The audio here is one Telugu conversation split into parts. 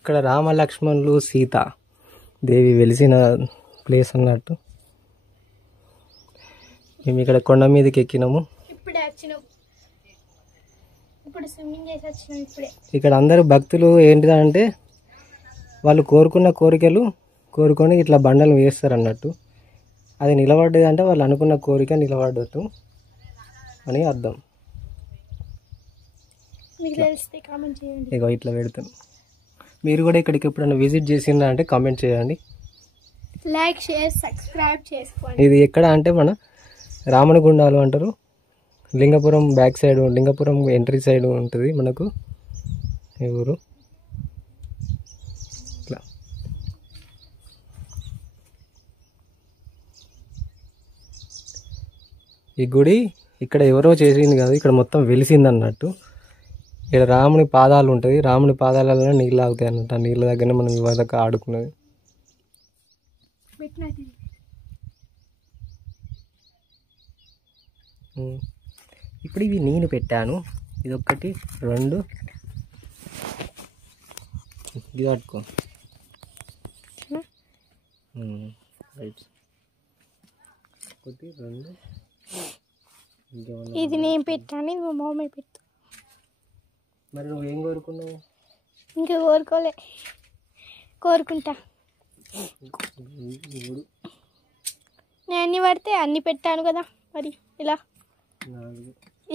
ఇక్కడ రామ లక్ష్మణులు సీత దేవి వెలిసిన ప్లేస్ అన్నట్టు. మేము ఇక్కడ కొండ మీదకి ఎక్కినాము. ఇక్కడ అందరు భక్తులు ఏంటిదంటే వాళ్ళు కోరుకున్న కోరికలు కోరుకొని ఇట్లా బండలు వేస్తారు అన్నట్టు. అది నిలబడ్డది అంటే వాళ్ళు అనుకున్న కోరిక నిలబడ్డట్టు అని అర్థం. ఇగో ఇట్లా పెడతాను. మీరు కూడా ఇక్కడికి ఎప్పుడైనా విజిట్ చేసిందా అంటే కామెంట్ చేయండి, లైక్ షేర్ సబ్స్క్రైబ్ చేసుకోండి. ఇది ఎక్కడ అంటే మన రామనగుండాలు అంటారు. Lingapuram back side, Lingapuram entry side ఉంటుంది మనకు ఈ ఊరు. ఇట్లా ఈ గుడి ఇక్కడ ఎవరో చేసింది కాదు, ఇక్కడ మొత్తం వెలిసింది అన్నట్టు. ఇక్కడ రాముని పాదాలు ఉంటుంది, రాముని పాదాలలో నీళ్ళు ఆగుతాయి అన్నట్టు. ఆ నీళ్ళ దగ్గరనే మనం ఇవాళ ఆడుకున్నది. ఇప్పుడు ఇవి నేను పెట్టాను. ఇది ఒకటి, రెండు, ఇది పట్టుకో. రైట్, ఒకటి, రెండు. ఇది నేను పెట్టాను, ఇది మా మమ్మీ పెట్టు. మరి నువ్వు ఏం కోరుకున్నావు? ఇంకా కోరుకోలే, కోరుకుంటా. నేను అన్ని పడితే అన్ని పెట్టాను కదా, మరి ఇలా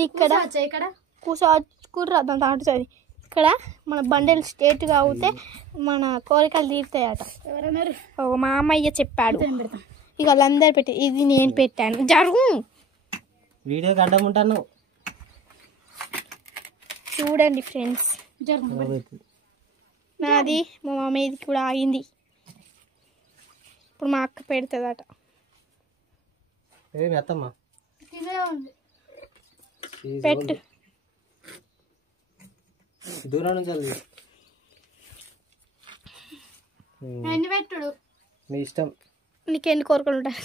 ఇక్కడ కూర్చోకూడదు దాంట్లో. ఇక్కడ మన బండలు స్ట్రేట్గా అవుతే మన కోరికలు తీరుతాయట. ఎవరన్నారు? మా అమ్మయ్య చెప్పాడు. ఇక వాళ్ళందరూ పెట్టి ఇది నేను పెట్టాను. జరుగు, వీడియోకి అడ్డం ఉంటాను. చూడండి ఫ్రెండ్స్, నాది మా మమ్మీది కూడా ఆగింది. ఇప్పుడు మా అక్క పెడుతుందట. అత్తమ్మా పెట్టు, దూరం నుంచి ఎన్ని పెట్టుడు నీ ఇష్టం. నీకు ఎన్ని కోరుకులు ఉంటాయి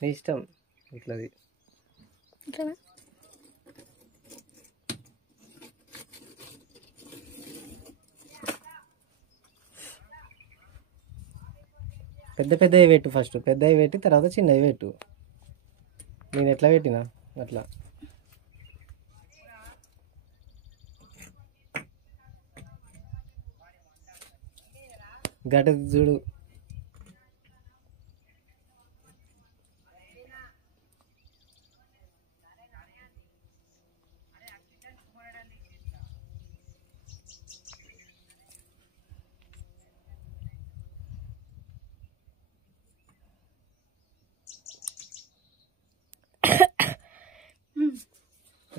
నీ ఇష్టం. ఇట్లది ఇట్లా పెద్ద పెద్దవి పెట్టు. ఫస్ట్ పెద్దవి పెట్టి తర్వాత చిన్నవి పెట్టు. నేను ఎట్లా పెట్టినా అట్లా. గడ్డ చూడు.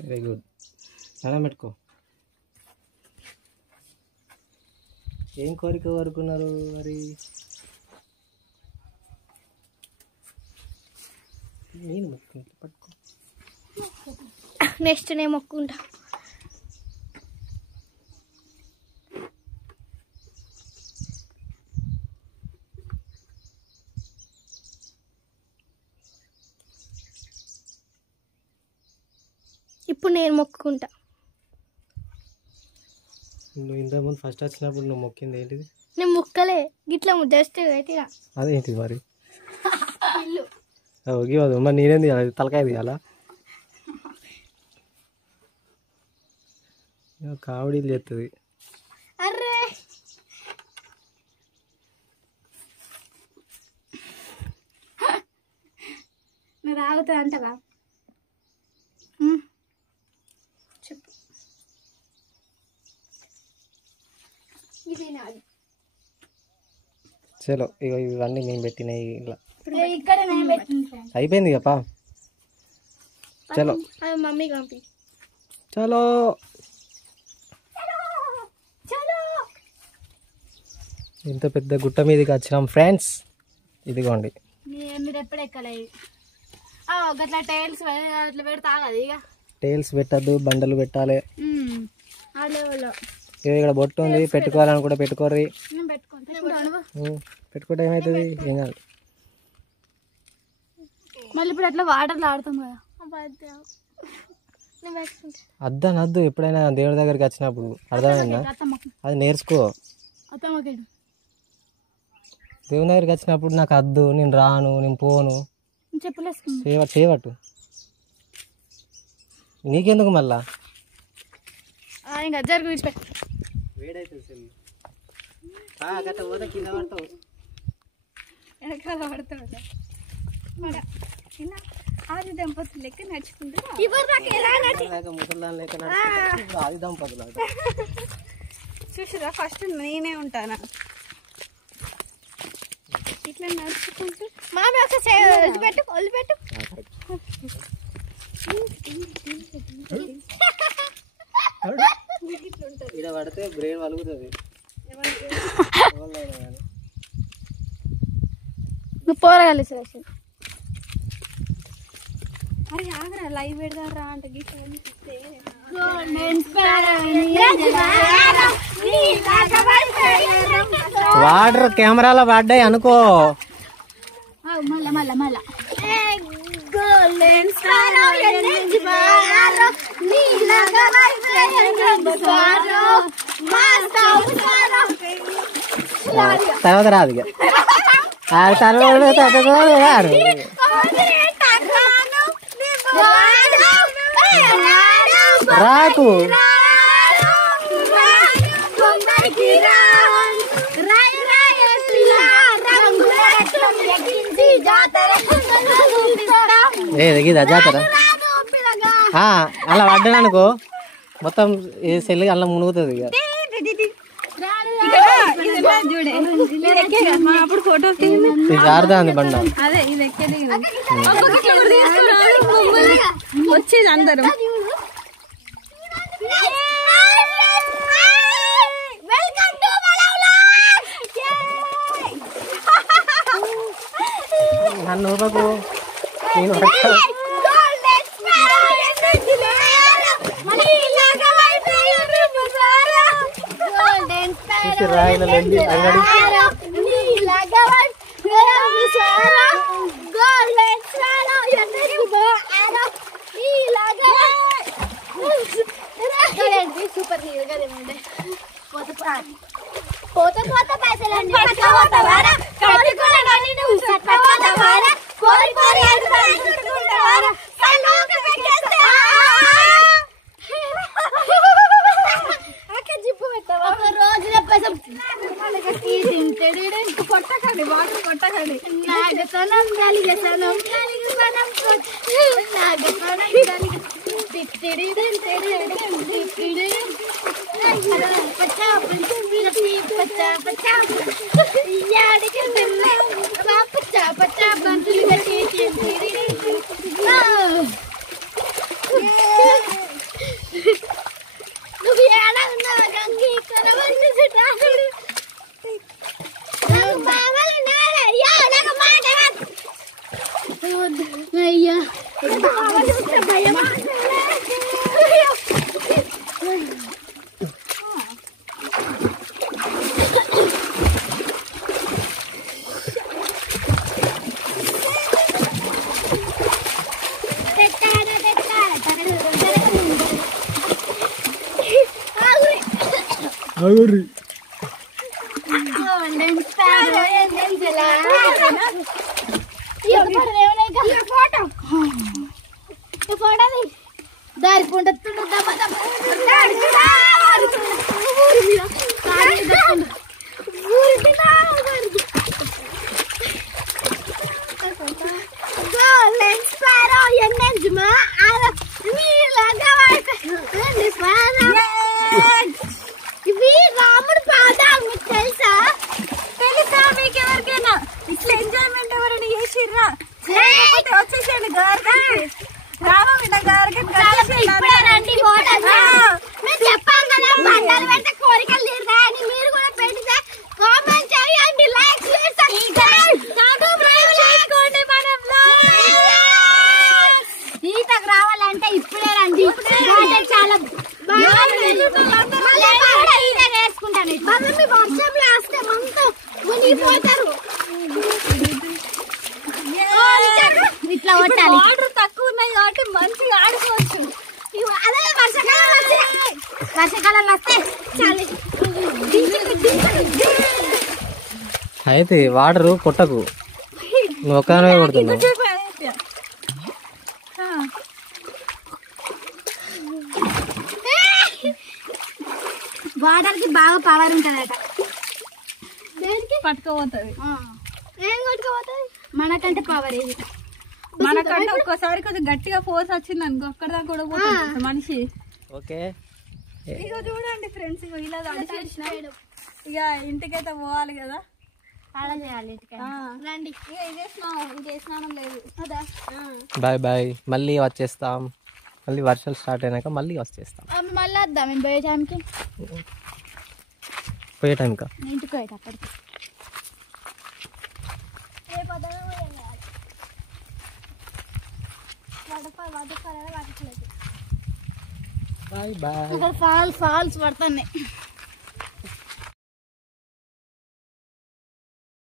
Very good. అలా పెట్టుకో. ఏం కోరిక కోరుకున్నారు మరి? నేను మొక్కుంటా, పట్టుకో. నెక్స్ట్ నేను మొక్కుంటా. ఇప్పుడు నేను మొక్కుకుంటా. నువ్వు ఇంతకుముందు ఫస్ట్ వచ్చినప్పుడు నువ్వు మొక్కింది ఏంటిది? నేను మొక్కలే, గిట్లా జస్ట్ గట్టిగా. అదేంటిది మరి? ఓకే, మరి నేనేం తీయాలి? తలకాయ తీయాలా? కావడీలు చేస్తుంది. అర్రే మీరు ఆగుతుంది అంటవా? చెప్పు. చలో, ఇక ఇవన్నీ నేను పెట్టినాయి. ఇలా ఇక్కడ అయిపోయింది కప్పా. చలో మమ్మీ పంపి. చలో ఇంత పెద్ద గుట్ట మీదకి వచ్చినాం ఫ్రెండ్స్. ఇదిగోండి. మీరు ఎప్పుడు ఎక్కలేదు గట్లా టైల్స్ అట్లా పెడితే ఆగదు. ఇక టైల్స్ పెట్టద్దు, బండలు పెట్టాలి. అలా ఇక్కడ బొట్టు ఉంది, పెట్టుకోవాలనుకుంటే పెట్టుకోర్రి. పెట్టుకుంటే ఏమవుతుంది? ఏం కాదు. మళ్ళీ ఇప్పుడు అట్లా వాటర్లో ఆడతాం కదా. అద్దు ఎప్పుడైనా దేవుడి దగ్గరికి వచ్చినప్పుడు అర్థమైందా? అది నేర్చుకో. అత్తమ్మకేడు దేవుని దగ్గరికి వచ్చినప్పుడు నాకు వద్దు, నేను రాను, నేను పోను చెప్పులేసుకున్నా చేయబట్టు. నీకెందుకు మళ్ళా ఇంకా జరుగు విడిచిపెట్టు. వేడైతుంది సెల్లు గట్ట పోతే కింద పడతావు. వెనకాల పడతాడు ఆది దంపతులు లెక్క నడుచుకుంటూ ముసల్దాన్ లెక్క ఆది దంపతులు చూసారా ఫస్ట్ నేనే ఉంటానా ఇట్లా నడుచుకుంటూ మామి ఒకసారి వదిలిపెట్టు వదిలిపెట్టు. ఇక్కడ పడితే బ్రెయిన్ వలుగుతుంది. నువ్వు పోరగాలి సార్. అరే ఆగరా లైవ్ పెడదారా అంటే గీత వాటర్ కెమెరాలో పడ్డాయి అనుకో. మళ్ళా మళ్ళా మళ్ళా తర్వాత రాదు ఇక రాకు ఏదా జాతర అలా పడ్డాను అనుకో మొత్తం ఏ సెల్ అలా మునుగుతుంది ఇక. అప్పుడు ఫోటో ఇది జారుతా ఉంది బండ. అదే ఇది ఎక్కేది వచ్చేది అందరం. నన్ను ఊపకు, నేను రాయినండి అంగడి సూపర్ పోతే పోతే పైసలు జిప్పు పెట్టావా రోజున పైసలు కొట్టకండి వాటర్ కొట్టకండి. నాగతనం కలిగేసనం కలిగేసనం నాగతనం పచ్చా పచ్చా పచ్చా పచ్చా బంతులు నువ్వు ఏడా ఉన్నావు గంగి కొనవన్నీ అయ్యా భయం దారి పంట ఇవి రాముడు పాదాలు మీకు తెలుసా? తెలుసా మీకు ఎవరికైనా? ఇట్లా ఎంజాయ్మెంట్ ఎవరైనా చేసిర్రా? వచ్చేసేయండి గారికి రామన్న గారికి చెప్పాం కదా బండాలు పెడితే కోరికలు తీరుతాయి అని. మీరు కూడా పెడితే కామెంట్ చేయండి, లైక్ ఈతకు రావాలంటే ఇప్పుడే రండి. చాలా వేసుకుంటాను వర్షంలో వస్తే మనతో మునిగిపోతారు. ఇట్లా కొట్టాలి. వాటర్ తక్కువ ఉన్నాయి కాబట్టి మంచిగా ఆడుకోవచ్చు. అదే వర్షాకాలం అయితే వాటర్ కొట్టకు, నువ్వు ఒక్కనే కొడుతున్నావు. వాటర్కి బాగా పవర్ ఉంటుందట, పట్టుకోపోతుంది. మనకంటే పవర్ ఏది, మనకంటే ఒక్కసారి కొంచెం గట్టిగా ఫోర్స్ వచ్చింది అనుకో అక్కడ దాకా కూడా పోతుంది మనిషి. ఓకే ఇక చూడండి ఫ్రెండ్స్, ఇలా తడిచేసిన ఇక ఇంటికైతే పోవాలి కదా, చేయాలి రండి. ఇక ఇదే స్నానం, ఇంకే స్నానం లేదు కదా. బాయ్ బాయ్, మళ్ళీ వచ్చేస్తాం. మళ్ళీ వర్షాలు స్టార్ట్ అయినాక మళ్ళీ వచ్చేస్తాం. మళ్ళీ వద్దాం మేము పోయే టైంకి, పోయే టైంకా ఇంటికి పోయేటప్పటికి. Bye bye. ఫాల్స్ పడుతున్నాయి.